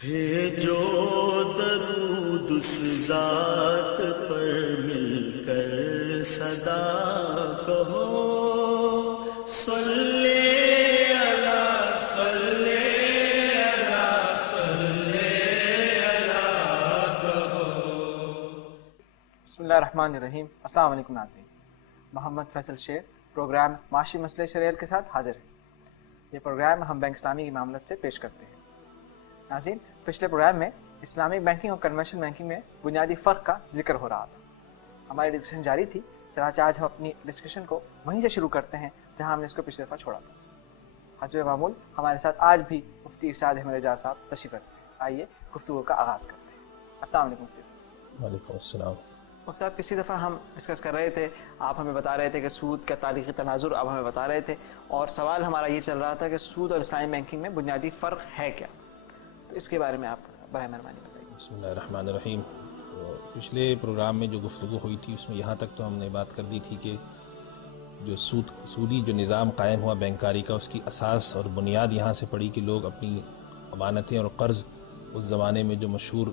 بھیجو درود اس ذات پر مل کر صدا کہو، صلی علی صلی علی صلی علی کہو۔ بسم اللہ الرحمن الرحیم۔ السلام علیکم ناظرین، محمد فیصل شیر پروگرام معاشی مسئلے شریعت کے ساتھ حاضر ہے۔ یہ پروگرام ہم بینک اسلامی کی معاملت سے پیش کرتے ہیں۔ ناظرین، پچھلے پروگرام میں اسلامک بینکنگ اور کنونشنل بینکنگ میں بنیادی فرق کا ذکر ہو رہا تھا۔ ہماری ڈسکشن جاری تھی، چنانچہ آج ہم اپنی ڈسکشن کو وہیں سے شروع کرتے ہیں جہاں ہم نے اس کو پچھلے دفعہ چھوڑا تھا۔ حسب معمول ہمارے ساتھ آج بھی مفتی ارشاد احمد اعجاز صاحب تشریف رکھتے ہیں۔ آئیے گفتگو کا آغاز کرتے ہیں۔ السلام علیکم مفتی صاحب۔ وعلیکم السلام۔ مفتی صاحب، پچھلی دفعہ ہم ڈسکس کر رہے تھے، آپ ہمیں بتا رہے تھے کہ سود کا تاریخی تناظر آپ ہمیں بتا رہے تھے، اور سوال ہمارا یہ چل رہا تھا کہ سود اور اسلامی بینکنگ میں بنیادی فرق ہے کیا؟ تو اس کے بارے میں آپ برائے مہربانی بتائیے۔ بسم اللہ الرحمن الرحیم۔ پچھلے پروگرام میں جو گفتگو ہوئی تھی اس میں یہاں تک تو ہم نے بات کر دی تھی کہ جو سودی جو نظام قائم ہوا بینکاری کا، اس کی اساس اور بنیاد یہاں سے پڑی کہ لوگ اپنی امانتیں اور قرض اس زمانے میں جو مشہور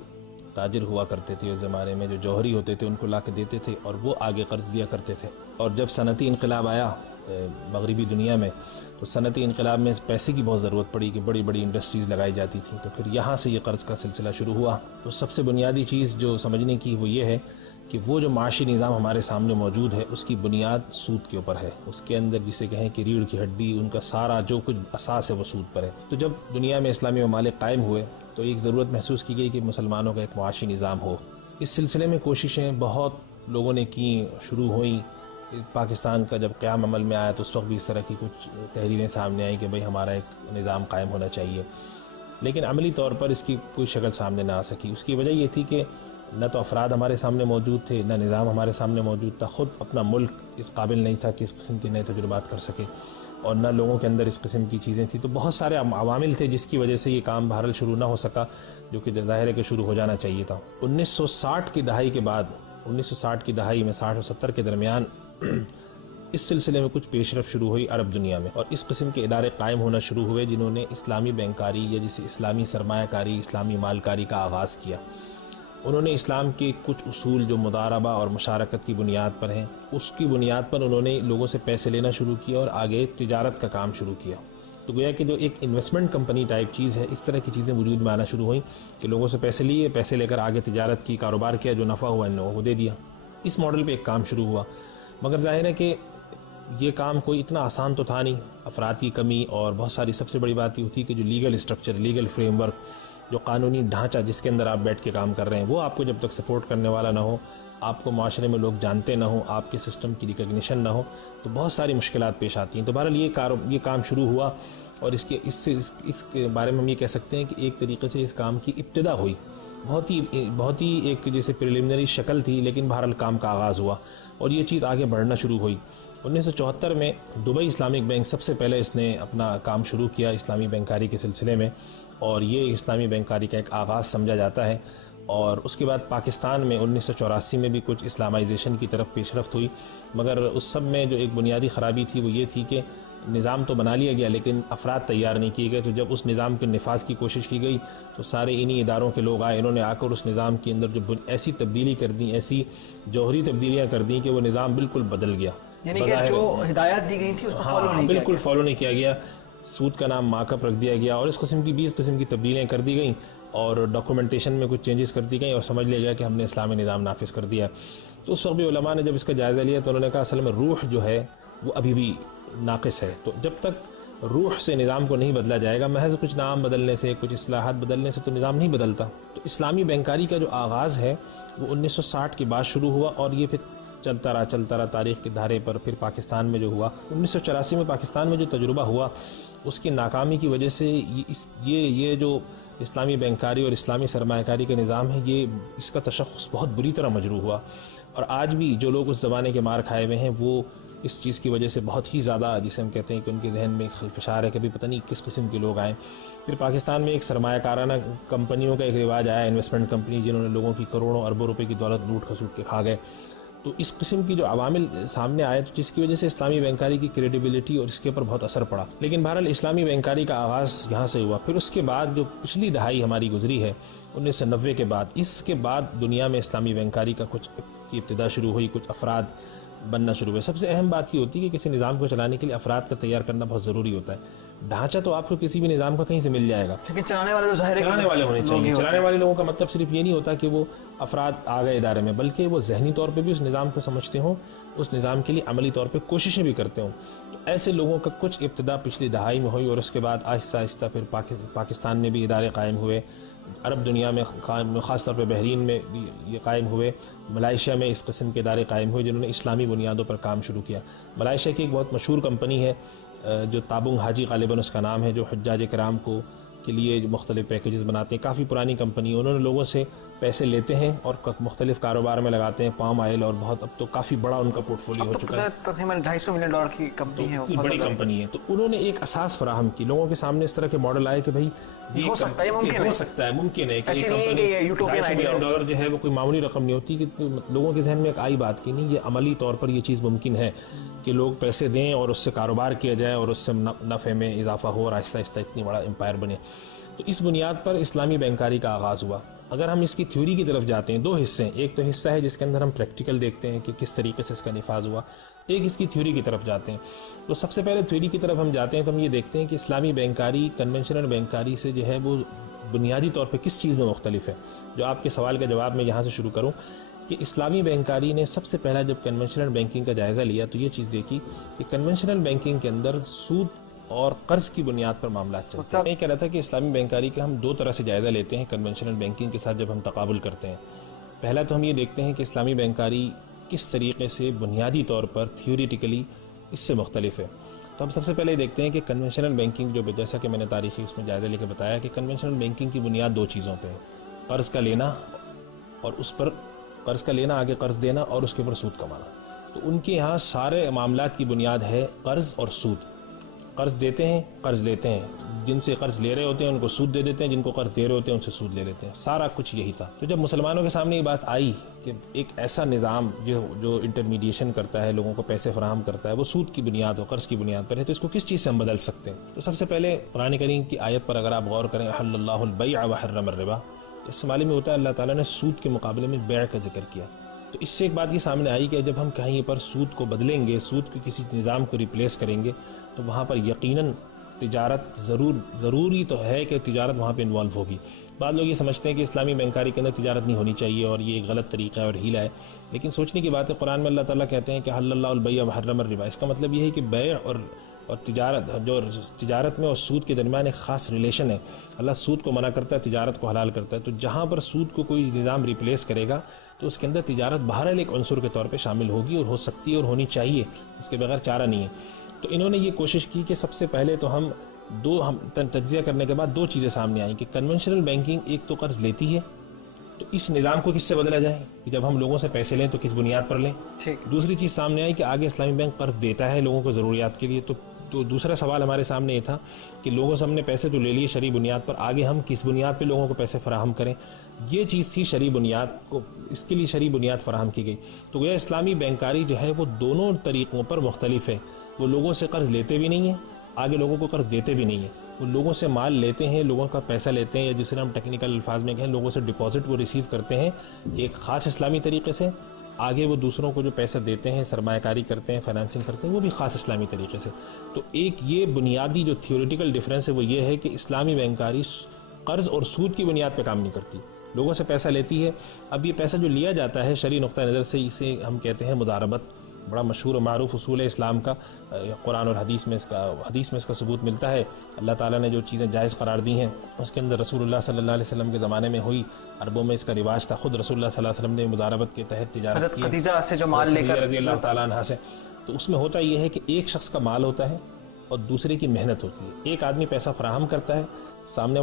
تاجر ہوا کرتے تھے، اس زمانے میں جو جوہری ہوتے تھے ان کو لا کے دیتے تھے اور وہ آگے قرض دیا کرتے تھے۔ اور جب صنعتی انقلاب آیا مغربی دنیا میں، تو صنعتی انقلاب میں پیسے کی بہت ضرورت پڑی کہ بڑی بڑی انڈسٹریز لگائی جاتی تھیں، تو پھر یہاں سے یہ قرض کا سلسلہ شروع ہوا۔ تو سب سے بنیادی چیز جو سمجھنے کی وہ یہ ہے کہ وہ جو معاشی نظام ہمارے سامنے موجود ہے اس کی بنیاد سود کے اوپر ہے۔ اس کے اندر جسے کہیں کہ ریڑھ کی ہڈی، ان کا سارا جو کچھ اساس ہے وہ سود پر ہے۔ تو جب دنیا میں اسلامی ممالک قائم ہوئے تو ایک ضرورت محسوس کی گئی کہ مسلمانوں کا ایک معاشی نظام ہو۔ اس سلسلے میں کوششیں بہت لوگوں نے کی، شروع ہوئیں۔ پاکستان کا جب قیام عمل میں آیا تو اس وقت بھی اس طرح کی کچھ تحریریں سامنے آئیں کہ بھئی ہمارا ایک نظام قائم ہونا چاہیے، لیکن عملی طور پر اس کی کوئی شکل سامنے نہ آ سکی۔ اس کی وجہ یہ تھی کہ نہ تو افراد ہمارے سامنے موجود تھے، نہ نظام ہمارے سامنے موجود تھا، خود اپنا ملک اس قابل نہیں تھا کہ اس قسم کے نئے تجربات کر سکے، اور نہ لوگوں کے اندر اس قسم کی چیزیں تھیں۔ تو بہت سارے عوامل تھے جس کی وجہ سے یہ کام بہرحال شروع نہ ہو سکا، جو کہ ظاہر ہے کہ شروع ہو جانا چاہیے تھا۔ 1960 کی دہائی کے بعد، 1960 کی دہائی میں 60 اور 70 کے درمیان اس سلسلے میں کچھ پیش رفت شروع ہوئی عرب دنیا میں، اور اس قسم کے ادارے قائم ہونا شروع ہوئے جنہوں نے اسلامی بینکاری یا جسے اسلامی سرمایہ کاری، اسلامی مالکاری کا آغاز کیا۔ انہوں نے اسلام کے کچھ اصول جو مضاربہ اور مشارکت کی بنیاد پر ہیں، اس کی بنیاد پر انہوں نے لوگوں سے پیسے لینا شروع کیا اور آگے تجارت کا کام شروع کیا۔ تو گویا کہ جو ایک انویسٹمنٹ کمپنی ٹائپ چیز ہے، اس طرح کی چیزیں وجود میں آنا شروع ہوئیں کہ لوگوں سے پیسے لیے، پیسے لے کر آگے تجارت کی، کاروبار کیا، جو نفع ہوا ان لوگوں کو دے دیا۔ اس ماڈل پہ ایک کام شروع ہوا، مگر ظاہر ہے کہ یہ کام کوئی اتنا آسان تو تھا نہیں۔ افراد کی کمی اور بہت ساری، سب سے بڑی بات یہ ہوتی ہے کہ جو legal structure, legal frame work, جو قانونی ڈھانچہ جس کے اندر آپ بیٹھ کے کام کر رہے ہیں، وہ آپ کو جب تک سپورٹ کرنے والا نہ ہو، آپ کو معاشرے میں لوگ جانتے نہ ہوں، آپ کے سسٹم کی ریکگنیشن نہ ہو، تو بہت ساری مشکلات پیش آتی ہیں۔ تو بہرحال یہ کام شروع ہوا، اور اس کے بارے میں ہم یہ کہہ سکتے ہیں کہ ایک طریقے سے اس کام کی ابتدا ہوئی۔ بہت ہی ایک جیسے پریلیمنری شکل تھی، لیکن بہرحال کام کا آغاز ہوا اور یہ چیز آگے بڑھنا شروع ہوئی۔ 1974 میں دبئی اسلامک بینک سب سے پہلے اس نے اپنا کام شروع کیا اسلامی بینکاری کے سلسلے میں، اور یہ اسلامی بینکاری کا ایک آغاز سمجھا جاتا ہے۔ اور اس کے بعد پاکستان میں 1984 میں بھی کچھ اسلامائزیشن کی طرف پیش رفت ہوئی، مگر اس سب میں جو ایک بنیادی خرابی تھی وہ یہ تھی کہ نظام تو بنا لیا گیا لیکن افراد تیار نہیں کیے گئے۔ تو جب اس نظام کے نفاذ کی کوشش کی گئی تو سارے انہی اداروں کے لوگ آئے، انہوں نے آ کر اس نظام کے اندر جو ایسی تبدیلی کر دی، ایسی جوہری تبدیلیاں کر دیں کہ وہ نظام بالکل بدل گیا۔ یعنی کہ جو ہدایات دی گئی تھی اس کو فالو نہیں کیا بالکل فالو نہیں کیا گیا۔ سود کا نام مارک اپ رکھ دیا گیا اور اس قسم کی 20 قسم کی تبدیلیاں کر دی گئیں، اور ڈاکومنٹیشن میں کچھ چینجز کر دی گئیں، اور سمجھ لیا گیا کہ ہم نے اسلامی نظام نافذ کر دیا۔ تو اس وقت بھی علماء نے جب اس کا جائزہ لیا تو انہوں نے کہا اصل میں روح جو ہے وہ ابھی بھی ناقص ہے۔ تو جب تک روح سے نظام کو نہیں بدلا جائے گا، محض کچھ نام بدلنے سے، کچھ اصلاحات بدلنے سے تو نظام نہیں بدلتا۔ تو اسلامی بینکاری کا جو آغاز ہے وہ 1960 کے بعد شروع ہوا، اور یہ پھر چلتا رہا تاریخ کے دھارے پر۔ پھر پاکستان میں جو ہوا 1984 میں، پاکستان میں جو تجربہ ہوا اس کی ناکامی کی وجہ سے یہ جو اسلامی بینکاری اور اسلامی سرمایہ کاری کا نظام ہے، اس کا تشخص بہت بری طرح مجروح ہوا، اور آج بھی جو لوگ اس زمانے کے مار کھائے ہوئے ہیں وہ اس چیز کی وجہ سے بہت ہی زیادہ، جسے ہم کہتے ہیں کہ ان کے ذہن میں خلفشار ہے کہ بھی پتہ نہیں کس قسم کے لوگ آئیں۔ پھر پاکستان میں ایک سرمایہ کارانہ کمپنیوں کا ایک رواج آیا، انویسٹمنٹ کمپنی، جنہوں نے لوگوں کی کروڑوں اربوں روپے کی دولت لوٹ کھسوٹ کے کھا گئے۔ تو اس قسم کی جو عوامل سامنے آئے تو جس کی وجہ سے اسلامی بینکاری کی کریڈیبلٹی اور اس کے اوپر بہت اثر پڑا. لیکن بہرحال اسلامی بینکاری کا آغاز یہاں سے ہوا. پھر اس کے بعد جو پچھلی دہائی ہماری گزری ہے 1990 کے بعد، اس کے بعد دنیا میں اسلامی بینکاری کا کچھ کی ابتدا شروع ہوئی، کچھ افراد بننا شروع ہوئے. سب سے اہم بات یہ ہوتی ہے کہ کسی نظام کو چلانے کے لیے افراد کا تیار کرنا بہت ضروری ہوتا ہے. ڈھانچہ تو آپ کو کسی بھی نظام کا کہیں سے مل جائے گا، لیکن چلانے والے تو ظاہر ہے چلانے والے ہونے چاہیے. چلانے والے لوگوں کا مطلب صرف یہ نہیں ہوتا کہ وہ افراد آ گئے ادارے میں، بلکہ وہ ذہنی طور پہ بھی اس نظام کو سمجھتے ہوں، اس نظام کے لیے عملی طور پہ کوششیں بھی کرتے ہوں. ایسے لوگوں کا کچھ ابتدا پچھلی دہائی میں ہوئی اور اس کے بعد آہستہ آہستہ پھر پاکستان میں بھی ادارے قائم ہوئے، عرب دنیا میں خاص طور پہ بحرین میں یہ قائم ہوئے، ملائیشیا میں اس قسم کے ادارے قائم ہوئے جنہوں نے اسلامی بنیادوں پر کام شروع کیا. ملائیشیا کی ایک بہت مشہور کمپنی ہے جو تابنگ حاجی غالباً اس کا نام ہے، جو حجاج کرام کو کے لیے مختلف پیکیجز بناتے ہیں. کافی پرانی کمپنی ہے. انہوں نے لوگوں سے پیسے لیتے ہیں اور مختلف کاروبار میں لگاتے ہیں، پام آئل اور بہت اب تو کافی بڑا ان کا پورٹ فولیو ہو چکا ہے. تقریباً $250 ملین کی کمپنی ہے، بہت بڑی کمپنی ہے. تو انہوں نے ایک اساس فراہم کی، لوگوں کے سامنے اس طرح کے ماڈل آئے کہ بھائی یہ ہو سکتا ہے، ممکن ہے کہ $250 ملین جو ہے وہ کوئی معمولی رقم نہیں ہوتی. کہ لوگوں کے ذہن میں ایک آئی بات کی نہیں، یہ عملی طور پر یہ چیز ممکن ہے کہ لوگ پیسے دیں اور اس سے کاروبار کیا جائے اور اس سے نفع میں اضافہ ہو اور آہستہ آہستہ اتنی بڑا امپائر بنے. تو اس بنیاد پر اسلامی بینکاری کا آغاز ہوا. اگر ہم اس کی تھیوری کی طرف جاتے ہیں، دو حصے ہیں. ایک تو حصہ ہے جس کے اندر ہم پریکٹیکل دیکھتے ہیں کہ کس طریقے سے اس کا نفاذ ہوا، ایک اس کی تھیوری کی طرف جاتے ہیں. تو سب سے پہلے تھیوری کی طرف ہم جاتے ہیں تو ہم یہ دیکھتے ہیں کہ اسلامی بینکاری کنونشنل بینکاری سے جو ہے وہ بنیادی طور پہ کس چیز میں مختلف ہے. جو آپ کے سوال کا جواب میں یہاں سے شروع کروں کہ اسلامی بینکاری نے سب سے پہلا جب کنونشنل بینکنگ کا جائزہ لیا تو یہ چیز دیکھی کہ کنونشنل بینکنگ کے اندر سود اور قرض کی بنیاد پر معاملات چلتے ہیں. میں کہہ رہا تھا کہ اسلامی بینکاری کا ہم دو طرح سے جائزہ لیتے ہیں کنونشنل بینکنگ کے ساتھ جب ہم تقابل کرتے ہیں. پہلا تو ہم یہ دیکھتے ہیں کہ اسلامی بینکاری کس طریقے سے بنیادی طور پر تھیوریٹیکلی اس سے مختلف ہے. تو ہم سب سے پہلے دیکھتے ہیں کہ کنونشنل بینکنگ جو جیسا کہ میں نے تاریخی اس میں جائزہ لے کے بتایا کہ کنونشنل بینکنگ کی بنیاد دو چیزوں پہ ہے، قرض کا لینا اور اس پر قرض کا لینا، آگے قرض دینا اور اس کے اوپر سود کمانا. تو ان کے یہاں سارے معاملات کی بنیاد ہے قرض اور سود. قرض دیتے ہیں، قرض لیتے ہیں، جن سے قرض لے رہے ہوتے ہیں ان کو سود دے دیتے ہیں، جن کو قرض دے رہے ہوتے ہیں ان سے سود لے لیتے ہیں. سارا کچھ یہی تھا. تو جب مسلمانوں کے سامنے یہ بات آئی کہ ایک ایسا نظام جو انٹرمیڈیشن کرتا ہے، لوگوں کو پیسے فراہم کرتا ہے، وہ سود کی بنیاد ہو، قرض کی بنیاد پر ہے، تو اس کو کس چیز سے ہم بدل سکتے ہیں؟ تو سب سے پہلے قرآن کریم کی آیت پر اگر آپ غور کریں، احل اللہ البیع وحرم الربا، اس سے معلوم ہوتا ہے اللہ تعالیٰ نے سود کے مقابلے میں بیع کا ذکر کیا. تو اس سے ایک بات یہ سامنے آئی کہ جب ہم کہیں پر سود کو بدلیں گے، سود کے کسی نظام کو ریپلیس کریں گے تو وہاں پر یقیناً تجارت ضروری تو ہے کہ تجارت وہاں پہ انوالو ہوگی. بعض لوگ یہ سمجھتے ہیں کہ اسلامی بینکاری کے اندر تجارت نہیں ہونی چاہیے اور یہ ایک غلط طریقہ ہے اور ہیلا ہے، لیکن سوچنے کی بات ہے. قرآن میں اللہ تعالیٰ کہتے ہیں کہ حل اللہ البیع وحرم الربا. اس کا مطلب یہ ہے کہ بیع اور تجارت میں اور سود کے درمیان ایک خاص ریلیشن ہے. اللہ سود کو منع کرتا ہے، تجارت کو حلال کرتا ہے. تو جہاں پر سود کو کوئی نظام ریپلیس کرے گا تو اس کے اندر تجارت بہرحال ایک عنصر کے طور پہ شامل ہوگی اور ہو سکتی ہے اور ہونی چاہیے، اس کے بغیر چارہ نہیں ہے. تو انہوں نے یہ کوشش کی کہ سب سے پہلے تو ہم تجزیہ کرنے کے بعد دو چیزیں سامنے آئیں کہ کنونشنل بینکنگ ایک تو قرض لیتی ہے، تو اس نظام کو کس سے بدلا جائے کہ جب ہم لوگوں سے پیسے لیں تو کس بنیاد پر لیں. دوسری چیز سامنے آئی کہ آگے اسلامی بینک قرض دیتا ہے لوگوں کو ضروریات کے لیے. تو دوسرا سوال ہمارے سامنے یہ تھا کہ لوگوں سے ہم نے پیسے تو لے لیے شرعی بنیاد پر، آگے ہم کس بنیاد پہ لوگوں کو پیسے فراہم کریں. یہ چیز تھی شرعی بنیاد کو، اس کے لیے شرعی بنیاد فراہم کی گئی. تو گویا اسلامی بینکاری جو ہے وہ دونوں طریقوں پر مختلف ہے. وہ لوگوں سے قرض لیتے بھی نہیں ہیں، آگے لوگوں کو قرض دیتے بھی نہیں ہیں. وہ لوگوں سے مال لیتے ہیں، لوگوں کا پیسہ لیتے ہیں، یا جسے ہم ٹیکنیکل الفاظ میں کہیں لوگوں سے ڈپازٹ وہ ریسیو کرتے ہیں ایک خاص اسلامی طریقے سے. آگے وہ دوسروں کو جو پیسہ دیتے ہیں، سرمایہ کاری کرتے ہیں، فائنانسنگ کرتے ہیں، وہ بھی خاص اسلامی طریقے سے. تو ایک یہ بنیادی جو تھیوریٹیکل ڈفرینس ہے وہ یہ ہے کہ اسلامی بینکاری قرض اور سود کی بنیاد پہ کام نہیں کرتی، لوگوں سے پیسہ لیتی ہے. اب یہ پیسہ جو لیا جاتا ہے شرعی نقطہ نظر سے اسے ہم کہتے ہیں مضاربت. بڑا مشہور و معروف اصول ہے اسلام کا، قرآن اور حدیث میں اس کا ثبوت ملتا ہے. اللہ تعالیٰ نے جو چیزیں جائز قرار دی ہیں اس کے اندر رسول اللہ صلی اللہ علیہ وسلم کے زمانے میں ہوئی، عربوں میں اس کا رواج تھا. خود رسول اللہ صلی اللہ علیہ وسلم نے مضاربت کے تحت تجارت کی، خدیجہ سے جو مال لے کر رضی اللہ تعالیٰ عنہ سے. تو اس میں ہوتا یہ ہے کہ ایک شخص کا مال ہوتا ہے اور دوسرے کی محنت ہوتی ہے. ایک آدمی پیسہ فراہم کرتا ہے سامنے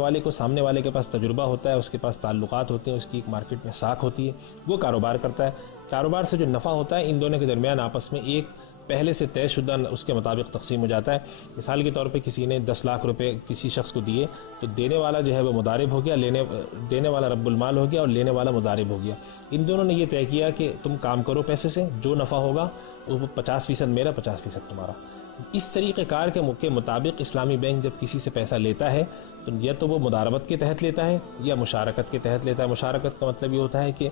والے کے پاس تجربہ ہوتا ہے، اس کے پاس تعلقات ہوتے ہیں، اس کی ایک مارکیٹ میں ساکھ ہوتی ہے، وہ کاروبار کرتا ہے. کاروبار سے جو نفع ہوتا ہے ان دونوں کے درمیان آپس میں ایک پہلے سے طے شدہ اس کے مطابق تقسیم ہو جاتا ہے. مثال کے طور پہ کسی نے 10 لاکھ روپے کسی شخص کو دیے تو دینے والا جو ہے وہ مضارب ہو گیا, دینے والا رب المال ہو گیا اور لینے والا مضارب ہو گیا. ان دونوں نے یہ طے کیا کہ تم کام کرو پیسے سے, جو نفع ہوگا وہ 50% میرا 50% تمہارا. اس طریقہ کار کے مطابق اسلامی بینک جب کسی سے پیسہ لیتا ہے تو یا تو وہ مداربت کے تحت لیتا ہے یا مشارکت کے تحت لیتا ہے. مشارکت کا مطلب یہ ہوتا ہے کہ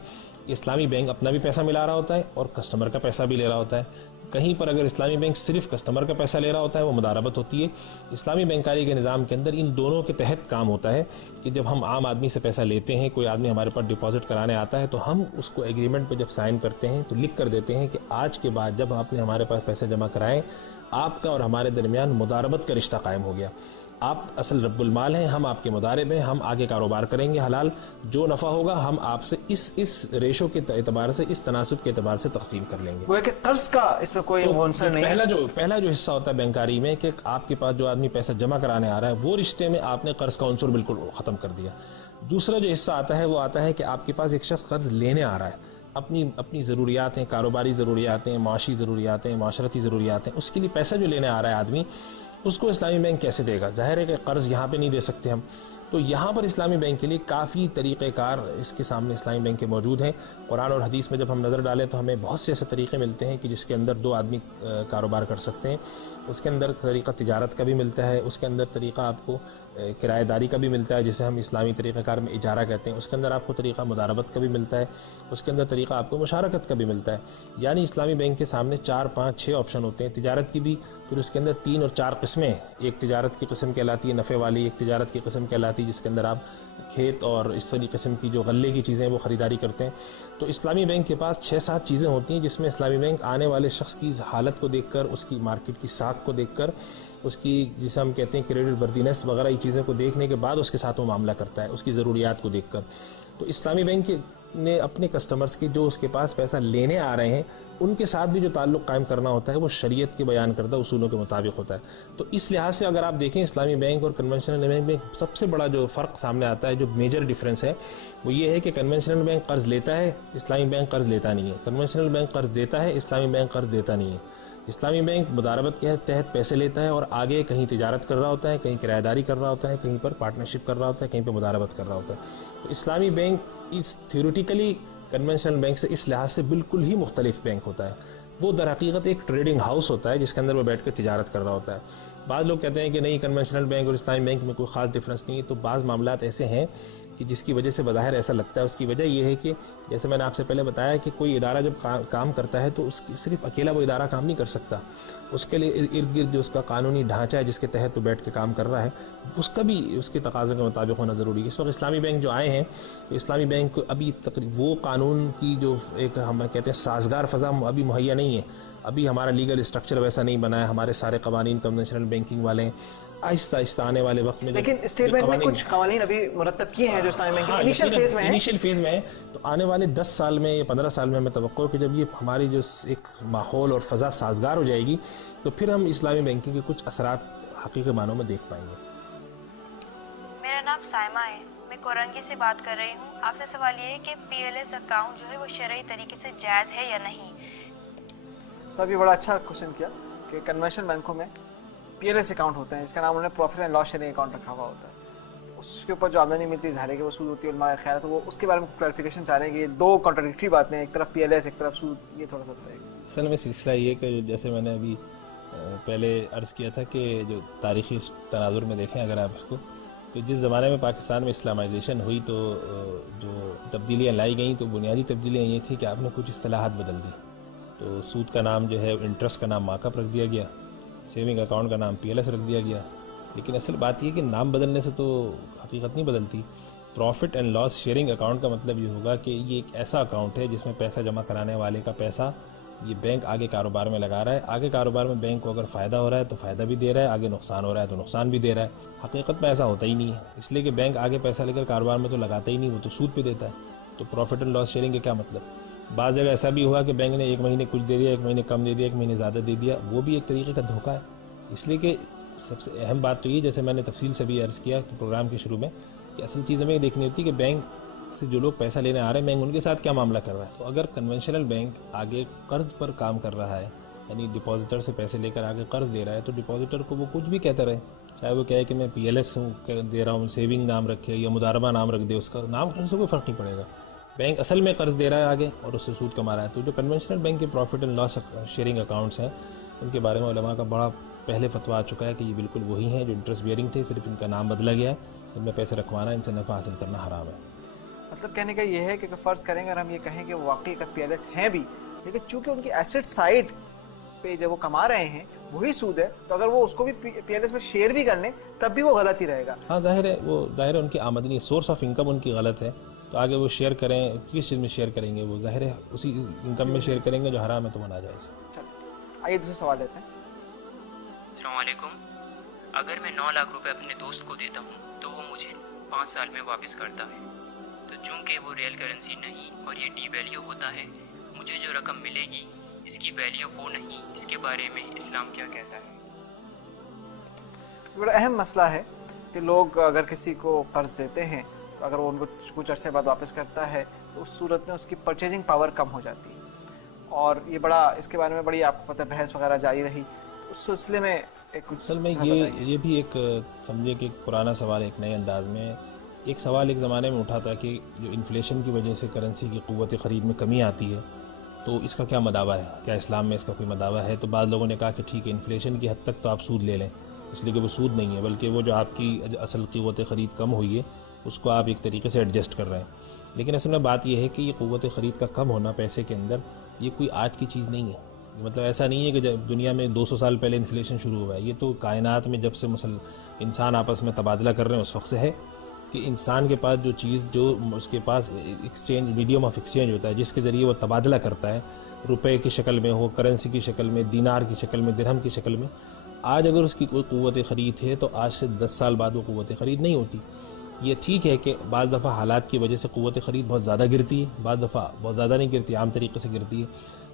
اسلامی بینک اپنا بھی پیسہ ملا رہا ہوتا ہے اور کسٹمر کا پیسہ بھی لے رہا ہوتا ہے. کہیں پر اگر اسلامی بینک صرف کسٹمر کا پیسہ لے رہا ہوتا ہے وہ مداربت ہوتی ہے. اسلامی بینکاری کے نظام کے اندر ان دونوں کے تحت کام ہوتا ہے کہ جب ہم عام آدمی سے پیسہ لیتے ہیں, کوئی آدمی ہمارے پاس ڈپازٹ کرانے آتا ہے تو ہم اس کو ایگریمنٹ پہ جب سائن کرتے ہیں تو لکھ کر دیتے ہیں کہ آج کے بعد جب آپ نے ہمارے پاس پیسے جمع کرائیں آپ کا اور ہمارے درمیان مداربت کا رشتہ قائم ہو گیا. آپ اصل رب المال ہیں, ہم آپ کے مضارب ہیں, ہم آگے کاروبار کریں گے حلال, جو نفع ہوگا ہم آپ سے اس ریشو کے اعتبار سے, اس تناسب کے اعتبار سے تقسیم کر لیں گے. وہ ہے کہ قرض کا اس میں کوئی عنصر نہیں ہے. پہلا جو حصہ ہوتا ہے بینکاری میں کہ آپ کے پاس جو آدمی پیسہ جمع کرانے آ رہا ہے وہ رشتے میں آپ نے قرض کا عنصر بالکل ختم کر دیا. دوسرا جو حصہ آتا ہے وہ آتا ہے کہ آپ کے پاس ایک شخص قرض لینے آ رہا ہے, اپنی ضروریات ہیں, کاروباری ضروریات ہیں, معاشی ضروریات ہیں, معاشرتی ضروریات ہیں, اس کے لیے پیسہ جو لینے آ رہا ہے آدمی, اس کو اسلامی بینک کیسے دے گا؟ ظاہر ہے کہ قرض یہاں پہ نہیں دے سکتے ہم, تو یہاں پر اسلامی بینک کے لیے کافی طریقہ کار اس کے سامنے اسلامی بینک کے موجود ہیں. قرآن اور حدیث میں جب ہم نظر ڈالیں تو ہمیں بہت سے ایسے طریقے ملتے ہیں کہ جس کے اندر 2 آدمی کاروبار کر سکتے ہیں. اس کے اندر طریقہ تجارت کا بھی ملتا ہے, اس کے اندر طریقہ آپ کو کرایہ داری کا بھی ملتا ہے جسے ہم اسلامی طریقہ کار میں اجارہ کہتے ہیں, اس کے اندر آپ کو طریقہ مداربت کا بھی ملتا ہے, اس کے اندر طریقہ آپ کو مشارکت کا بھی ملتا ہے. یعنی اسلامی بینک کے سامنے 4, 5, 6 آپشن ہوتے ہیں. تجارت کی بھی پھر اس کے اندر 3 اور 4 قسمیں, ایک تجارت کی قسم کہلاتی ہے نفع والی, ایک تجارت کی قسم کہلاتی ہے جس کے اندر آپ کھیت اور اس طریقے قسم کی جو غلے کی چیزیں وہ خریداری کرتے ہیں. تو اسلامی بینک کے پاس 6-7 چیزیں ہوتی ہیں جس میں اسلامی بینک آنے والے شخص کی حالت کو دیکھ کر, اس کی مارکیٹ کی ساکھ کو دیکھ کر, اس کی جسے ہم کہتے ہیں کریڈٹ وردینس وغیرہ یہ چیزوں کو دیکھنے کے بعد اس کے ساتھ وہ معاملہ کرتا ہے, اس کی ضروریات کو دیکھ کر. تو اسلامی بینک نے اپنے کسٹمرز کی جو اس کے پاس پیسہ لینے آ رہے ہیں ان کے ساتھ بھی جو تعلق قائم کرنا ہوتا ہے وہ شریعت کے بیان کردہ اصولوں کے مطابق ہوتا ہے. تو اس لحاظ سے اگر آپ دیکھیں اسلامی بینک اور کنونشنل بینک میں سب سے بڑا جو فرق سامنے آتا ہے, جو میجر ڈیفرنس ہے, وہ یہ ہے کہ کنونشنل بینک قرض لیتا ہے, اسلامی بینک قرض لیتا نہیں ہے. کنونشنل بینک قرض دیتا ہے, اسلامی بینک قرض دیتا نہیں ہے. اسلامی بینک مداربت کے تحت پیسے لیتا ہے اور آگے کہیں تجارت کر رہا ہوتا ہے, کہیں کرایہ داری کر رہا ہوتا ہے, کہیں پر پارٹنرشپ کر رہا ہوتا ہے, کہیں پہ مداربت کر رہا ہوتا ہے. تو اسلامی بینک اس تھیوریٹیکلی کنونشنل بینک سے اس لحاظ سے بالکل ہی مختلف بینک ہوتا ہے. وہ در حقیقت ایک ٹریڈنگ ہاؤس ہوتا ہے جس کے اندر وہ بیٹھ کر تجارت کر رہا ہوتا ہے. بعض لوگ کہتے ہیں کہ نہیں کنونشنل بینک اور اسلامی بینک میں کوئی خاص ڈفرینس نہیں ہے, تو بعض معاملات ایسے ہیں کہ جس کی وجہ سے بظاہر ایسا لگتا ہے. اس کی وجہ یہ ہے کہ جیسے میں نے آپ سے پہلے بتایا کہ کوئی ادارہ جب کام کرتا ہے تو صرف اکیلا وہ ادارہ کام نہیں کر سکتا, اس کے لیے ارد گرد جو اس کا قانونی ڈھانچہ ہے جس کے تحت وہ بیٹھ کے کام کر رہا ہے اس کا بھی اس کے تقاضوں کے مطابق ہونا ضروری ہے. اس وقت اسلامی بینک جو آئے ہیں تو اسلامی بینک کو ابھی وہ قانون کی جو ایک ہم کہتے ہیں سازگار فضا ابھی مہیا نہیں ہے. ابھی ہمارا لیگل اسٹرکچر ویسا نہیں بنا ہے, ہمارے سارے قوانین کنونشنل بینکنگ والے ہیں. آہستہ آہستہ آنے والے وقت میں, لیکن اسٹیٹ بینک میں کچھ قوانین ابھی مرتب کیے ہیں جو اسلامی بینک انیشیل فیز میں ہیں. تو آنے والے 10 سال میں یا 15 سال میں ہمیں توقع ہے کہ جب یہ ہماری جو ایک ماحول اور فضا سازگار ہو جائے گی تو پھر ہم اسلامی بینکنگ کے کچھ اثرات حقیقی معنوں میں دیکھ پائیں گے. میرا نام سائمہ ہے, میں کورنگی سے بات کر رہی ہوں. آپ سے سوال یہ ہے کہ PLS اکاؤنٹ جو ہے وہ شرعی طریقے سے جائز ہے یا نہیں؟ تو ابھی بڑا اچھا کوشچن کیا کہ کنونشنل بینکوں میں PLS اکاؤنٹ ہوتے ہیں, اس کا نام انہوں نے profit and loss sharing account رکھا ہوا ہوتا ہے. اس کے اوپر جو آمدنی ملتی ہے ظاہر ہے کہ وہ سود ہوتی ہے, علماء کا خیال ہے. تو وہ اس کے بارے میں کلیریفیکیشن چاہ رہے ہیں کہ یہ 2 کانٹراڈکٹری باتیں ہیں, ایک طرف PLS ایک طرف سود, یہ تھوڑا سا بتائیے. اصل میں سلسلہ یہ کہ جیسے میں نے ابھی پہلے عرض کیا تھا کہ جو تاریخی تناظر میں دیکھیں اگر آپ اس کو, تو جس زمانے میں پاکستان میں اسلامائزیشن ہوئی تو جو تبدیلیاں لائی گئیں تو بنیادی تبدیلیاں یہ تھی کہ آپ نے کچھ اصطلاحات بدل دی. تو سود کا نام جو ہے انٹرسٹ کا نام مارک اپ رکھ دیا گیا, سیونگ اکاؤنٹ کا نام PLS رکھ دیا گیا. لیکن اصل بات یہ کہ نام بدلنے سے تو حقیقت نہیں بدلتی. Profit and loss sharing account کا مطلب یہ ہوگا کہ یہ ایک ایسا اکاؤنٹ ہے جس میں پیسہ جمع کرانے والے کا پیسہ یہ بینک آگے کاروبار میں لگا رہا ہے. آگے کاروبار میں بینک کو اگر فائدہ ہو رہا ہے تو فائدہ بھی دے رہا ہے, آگے نقصان ہو رہا ہے تو نقصان بھی دے رہا ہے. حقیقت میں ایسا ہوتا ہی نہیں ہے, اس لیے کہ بینک آگے پیسہ لے کر کاروبار میں تو لگاتا ہی نہیں, وہ تو سود پہ دیتا ہے. تو پروفٹ اینڈ لاس شیئرنگ کا کیا مطلب؟ بعض جگہ ایسا بھی ہوا کہ بینک نے 1 مہینے کچھ دے دیا, 1 مہینے کم دے دیا, 1 مہینے زیادہ دے دیا, وہ بھی ایک طریقے کا دھوکہ ہے. اس لیے کہ سب سے اہم بات تو یہ, جیسے میں نے تفصیل سے بھی عرض کیا کہ پروگرام کے شروع میں, کہ اصل چیز ہمیں یہ دیکھنی ہوتی ہے کہ بینک سے جو لوگ پیسہ لینے آ رہے ہیں بینک ان کے ساتھ کیا معاملہ کر رہا ہے. تو اگر کنونشنل بینک آگے قرض پر کام کر رہا ہے یعنی ڈپازیٹر سے پیسے لے کر آگے قرض دے رہا ہے تو ڈپازیٹر کو وہ کچھ بھی کہتا رہے، چاہے وہ کہے کہ میں پی ایل ایس دے رہا ہوں، سیونگ نام رکھے یا مداربہ نام رکھ دے، اس کا نام ان سے کوئی فرق نہیں پڑے گا. بینک اصل میں قرض دے رہا ہے آگے اور اس سے سود کما رہا ہے. تو جو کنونشنل بینک کے profit and loss sharing accounts ہیں ان کے بارے میں علماء کا بڑا پہلے فتویٰ آ چکا ہے کہ یہ بالکل وہی ہیں جو انٹرسٹ بیئرنگ تھے، صرف ان کا نام بدلا گیا ہے. ان میں پیسے رکھوانا، ان سے نفع حاصل کرنا حرام ہے. مطلب کہنے کا یہ ہے کہ فرض کریں اگر ہم یہ کہیں کہ وہ واقعی اگر پی ایل ایس ہیں بھی، لیکن چونکہ ان کی ایسٹ سائڈ پہ جب وہ کما رہے ہیں وہی سود ہے، تو اگر وہ اس کو بھی پی ایل ایس میں شیئر بھی کر لیں تب بھی وہ غلط ہی رہے گا. ہاں ظاہر ہے، وہ ظاہر ہے ان کی آمدنی سورس آف انکم ان کی غلط ہے، تو آگے وہ شیئر کریں کس چیز میں شیئر کریں گے؟ وہ ظاہر ہے اسی انکم میں شیئر کریں گے جو حرام ہے تو وہ ناجائز ہے. چلو آئیے دوسرا سوال لیتے ہیں. السلام علیکم. اگر میں 9 لاکھ روپے اپنے دوست کو دیتا ہوں تو وہ مجھے 5 سال میں واپس کرتا ہے، تو چونکہ وہ ریئل کرنسی نہیں اور یہ ڈی ویلیو ہوتا ہے، مجھے جو رقم ملے گی اس کی ویلیو وہ نہیں، اس کے بارے میں اسلام کیا کہتا ہے؟ بڑا اہم مسئلہ ہے کہ لوگ اگر کسی کو قرض دیتے ہیں تو اگر وہ ان کو کچھ عرصے بعد واپس کرتا ہے تو اس صورت میں اس کی پرچیزنگ پاور کم ہو جاتی ہے. اور یہ بڑا اس کے بارے میں بڑی آپ کو پتہ بحث وغیرہ جاری رہی. اس سلسلے میں اصل میں یہ بھی ایک سمجھے کہ ایک پرانا سوال ایک نئے انداز میں. ایک سوال ایک زمانے میں اٹھا تھا کہ جو انفلیشن کی وجہ سے کرنسی کی قوت خرید میں کمی آتی ہے تو اس کا کیا مداوع ہے، کیا اسلام میں اس کا کوئی مداوع ہے؟ تو بعض لوگوں نے کہا کہ ٹھیک ہے انفلیشن کی حد تک تو آپ سود لے لیں، اس لیے کہ وہ سود نہیں ہے بلکہ وہ جو آپ کی اصل قوت خرید کم ہوئی ہے اس کو آپ ایک طریقے سے ایڈجسٹ کر رہے ہیں. لیکن اصل میں بات یہ ہے کہ یہ قوت خرید کا کم ہونا پیسے کے اندر یہ کوئی آج کی چیز نہیں ہے. مطلب ایسا نہیں ہے کہ جب دنیا میں 200 سال پہلے انفلیشن شروع ہوا ہے، یہ تو کائنات میں جب سے انسان آپس میں تبادلہ کر رہے ہیں اس وقت سے ہے کہ انسان کے پاس جو چیز جو اس کے پاس ایکسچینج میڈیم آف ایکسچینج ہوتا ہے جس کے ذریعے وہ تبادلہ کرتا ہے، روپے کی شکل میں ہو، کرنسی کی شکل میں، دینار کی شکل میں، درہم کی شکل میں، آج اگر اس کی کوئی قوت خرید ہے تو آج سے 10 سال بعد وہ قوت خرید نہیں ہوتی. یہ ٹھیک ہے کہ بعض دفعہ حالات کی وجہ سے قوت خرید بہت زیادہ گرتی ہے، بعض دفعہ بہت زیادہ نہیں گرتی، عام طریقے سے گرتی ہے.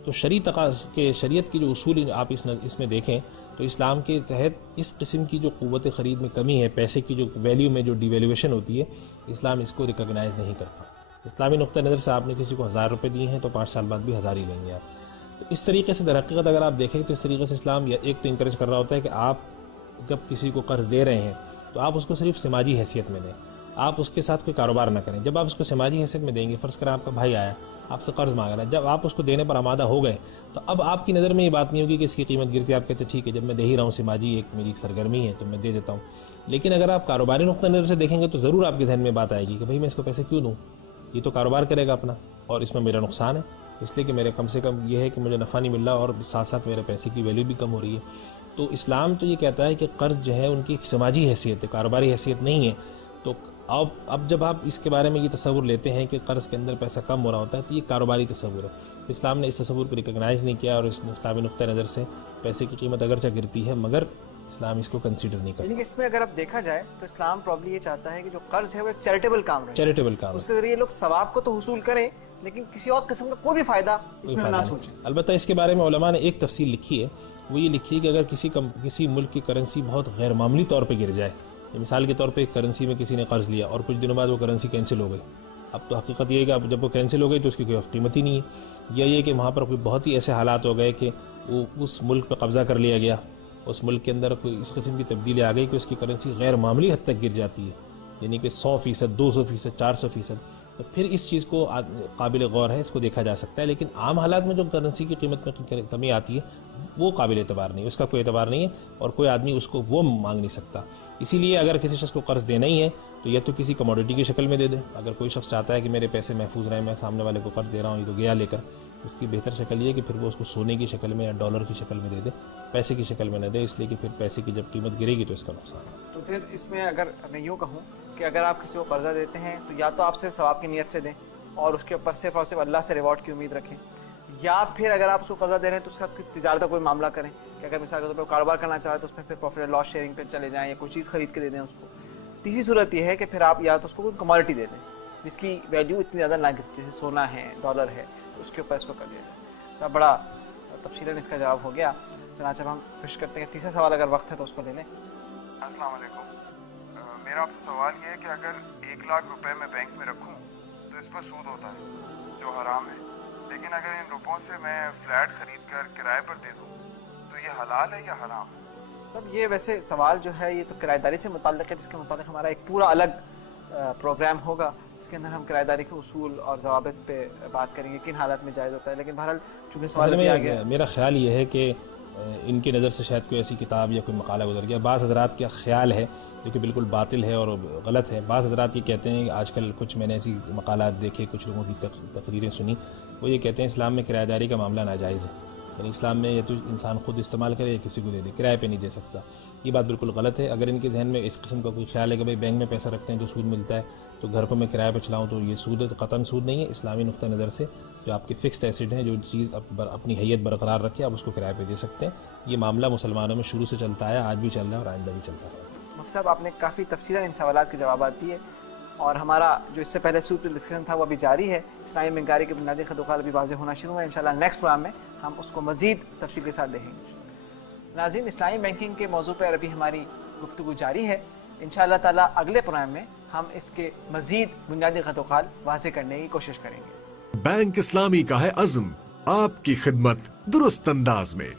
تو شریعت کی جو اصول آپ اس میں دیکھیں تو اسلام کے تحت اس قسم کی جو قوت خرید میں کمی ہے، پیسے کی جو ویلیو میں جو ڈی ویلیویشن ہوتی ہے، اسلام اس کو ریکگنائز نہیں کرتا. اسلامی نقطہ نظر سے آپ نے کسی کو 1000 روپے دیے ہیں تو 5 سال بعد بھی 1000 ہی لیں گے آپ. تو اس طریقے سے در حقیقت اگر آپ دیکھیں تو اس طریقے سے اسلام ایک تو انکریج کر رہا ہوتا ہے کہ آپ جب کسی کو قرض دے رہے ہیں تو آپ اس کو صرف سماجی حیثیت میں دیں، آپ اس کے ساتھ کوئی کاروبار نہ کریں. جب آپ اس کو سماجی حیثیت میں دیں گے، فرض کریں آپ کا بھائی آیا آپ سے قرض مانگ رہا ہے، جب آپ اس کو دینے پر آمادہ ہو گئے تو اب آپ کی نظر میں یہ بات نہیں ہوگی کہ اس کی قیمت گرتی ہے، آپ کہتے ہیں ٹھیک ہے جب میں دے ہی رہا ہوں سماجی ایک میری سرگرمی ہے تو میں دے دیتا ہوں. لیکن اگر آپ کاروباری نقطہ نظر سے دیکھیں گے تو ضرور آپ کے ذہن میں بات آئے گی کہ بھائی میں اس کو پیسے کیوں دوں، یہ تو کاروبار کرے گا اپنا اور اس میں میرا نقصان ہے، اس لیے کہ میرے کم سے کم یہ ہے کہ مجھے نفع نہیں مل رہا اور ساتھ ساتھ میرے پیسے کی ویلیو بھی کم ہو رہی ہے. تو اسلام تو یہ کہتا ہے کہ قرض جو ہے ان کی ایک سماجی حیثیت ہے، کاروباری حیثیت نہیں ہے. تو اب جب آپ اس کے بارے میں یہ تصور لیتے ہیں کہ قرض کے اندر پیسہ کم ہو رہا ہوتا ہے تو یہ کاروباری تصور ہے. تو اسلام نے اس تصور کو ریکگنائز نہیں کیا اور اس اسلامی نقطہ نظر سے پیسے کی قیمت اگرچہ گرتی ہے مگر اسلام اس کو کنسیڈر نہیں کرتا. یعنی کہ اس میں اگر اب دیکھا جائے تو اسلام پرابلی یہ چاہتا ہے کہ جو قرض ہے وہ ایک چیریٹیبل کام رہے، چیریٹیبل کام، اس کے ذریعے لوگ ثواب کو تو حصول کریں لیکن کسی اور قسم کا کوئی بھی فائدہ اس میں نہ سوچیں. البتہ اس کے بارے میں علماء نے ایک تفصیل لکھی ہے، وہ یہ لکھی ہے کہ اگر کسی ملک کی کرنسی بہت غیر معمولی طور پہ گر جائے، مثال کے طور پہ ایک کرنسی میں کسی نے قرض لیا اور کچھ دنوں بعد وہ کرنسی کینسل ہو گئی، اب تو حقیقت یہ ہے کہ اب جب وہ کینسل ہو گئی تو اس کی کوئی قیمت ہی نہیں ہے، یا یہ کہ وہاں پر کوئی بہت ہی ایسے حالات ہو گئے کہ وہ اس ملک پہ قبضہ کر لیا گیا، اس ملک کے اندر کوئی اس قسم کی تبدیلی آ گئی کہ اس کی کرنسی غیر معمولی حد تک گر جاتی ہے، یعنی کہ 100%، 200%، 400%، تو پھر اس چیز کو قابل غور ہے، اس کو دیکھا جا سکتا ہے. لیکن عام حالات میں جو کرنسی کی قیمت میں کمی آتی ہے وہ قابل اعتبار نہیں، اس کا کوئی اعتبار نہیں ہے اور کوئی آدمی اس کو وہ مانگ نہیں سکتا. اسی لیے اگر کسی شخص کو قرض دینا ہی ہے تو یا تو کسی کموڈیٹی کی شکل میں دے دے. اگر کوئی شخص چاہتا ہے کہ میرے پیسے محفوظ رہیں، میں سامنے والے کو قرض دے رہا ہوں یہ تو گیا لے کر، اس کی بہتر شکل یہ ہے کہ پھر وہ اس کو سونے کی شکل میں یا ڈالر کی شکل میں دے دے، پیسے کی شکل میں نہ دے، اس لیے کہ پھر پیسے کی جب قیمت گرے گی تو اس کا نقصان ہے. تو پھر اس میں اگر میں یوں کہوں کہ اگر آپ کسی کو قرضہ دیتے ہیں تو یا تو آپ صرف ثواب کی نیت سے دیں اور اس کے اوپر صرف اور صرف اللہ سے ریوارڈ کی امید رکھیں، یا پھر اگر آپ اس کو قرضہ دے رہے ہیں تو اس کا تجارت کا کوئی معاملہ کریں کہ اگر مثال کے طور پر کاروبار کرنا چاہ رہے ہیں تو اس میں پھر پروفٹ اینڈ لاس شیئرنگ پہ چلے جائیں یا کوئی چیز خرید کے دے دیں اس کو. تیسری صورت یہ ہے کہ پھر آپ یا تو اس کو کوئی کموڈیٹی دے دیں جس کی ویلیو اتنی زیادہ نہ گرتی، جیسے سونا ہے، ڈالر ہے، اس کے اوپر اس کو کر دیا جائے. تو بڑا تفصیلاً اس کا جواب ہو گیا. چنانچہ ہم کوشش کرتے ہیں کہ تیسرا سوال اگر وقت ہے تو اس کو لے لیں. السلام علیکم. میرا آپ سے سوال یہ ہے کہ اگر 1 لاکھ روپے میں بینک میں رکھوں تو اس پر سود ہوتا ہے جو حرام ہے، لیکن اگر ان روپوں سے میں فلیٹ خرید کر کرائے پر دے دوں تو یہ حلال ہے یا حرام ہے؟ اب یہ ویسے سوال جو ہے یہ تو کرایہ داری سے متعلق ہے، جس کے متعلق ہمارا ایک پورا الگ پروگرام ہوگا، اس کے اندر ہم کرایہ داری کے اصول اور ضوابط پہ بات کریں گے، کن حالات میں جائز ہوتا ہے. لیکن بہرحال چونکہ سوال ابھی آ گیا، میرا خیال یہ ہے کہ ان کی نظر سے شاید کوئی ایسی کتاب یا کوئی مقالہ گزر گیا. بعض حضرات کا خیال ہے جو کہ بالکل باطل ہے اور غلط ہے. بعض حضرات یہ کہتے ہیں کہ آج کل کچھ میں نے ایسی مقالات دیکھے، کچھ لوگوں کی تقریریں سنی، وہ یہ کہتے ہیں اسلام میں کرایہ داری کا معاملہ ناجائز ہے. یعنی اسلام میں یہ تو انسان خود استعمال کرے یا کسی کو دے دے، کرائے پہ نہیں دے سکتا. یہ بات بالکل غلط ہے. اگر ان کے ذہن میں اس قسم کا کوئی خیال ہے کہ بھائی بینک میں پیسہ رکھتے ہیں تو سود ملتا ہے تو گھر کو میں کرایہ پہ چلاؤں، تو یہ سود قطعاً سود نہیں ہے. اسلامی نقطہ نظر سے جو آپ کے فکسڈ ایسیڈ ہیں، جو چیز اپنی حیت برقرار رکھے، آپ اس کو کرایہ پہ دے سکتے ہیں. یہ معاملہ مسلمانوں میں شروع سے چلتا ہے، آج بھی چل رہا ہے اور آئندہ بھی چلتا ہے. مفتی صاحب آپ نے کافی تفصیلاً ان سوالات کے جوابات دیے، اور ہمارا جو اس سے پہلے سود پہ ڈسکشن تھا وہ ابھی جاری ہے. اسلامی بینکاری کے بنیادی خطوط ابھی واضح ہونا شروع ہے. انشاءاللہ نیکسٹ پروگرام میں ہم اس کو مزید تفصیل کے ساتھ دیکھیں گے. ناظرین، اسلامی بینکنگ کے موضوع پر ابھی ہماری گفتگو جاری ہے. انشاءاللہ تعالیٰ اگلے پروگرام میں ہم اس کے مزید بنیادی خطوط واضح کرنے کی کوشش کریں گے. بینک اسلامی کا ہے عزم آپ کی خدمت درست انداز میں.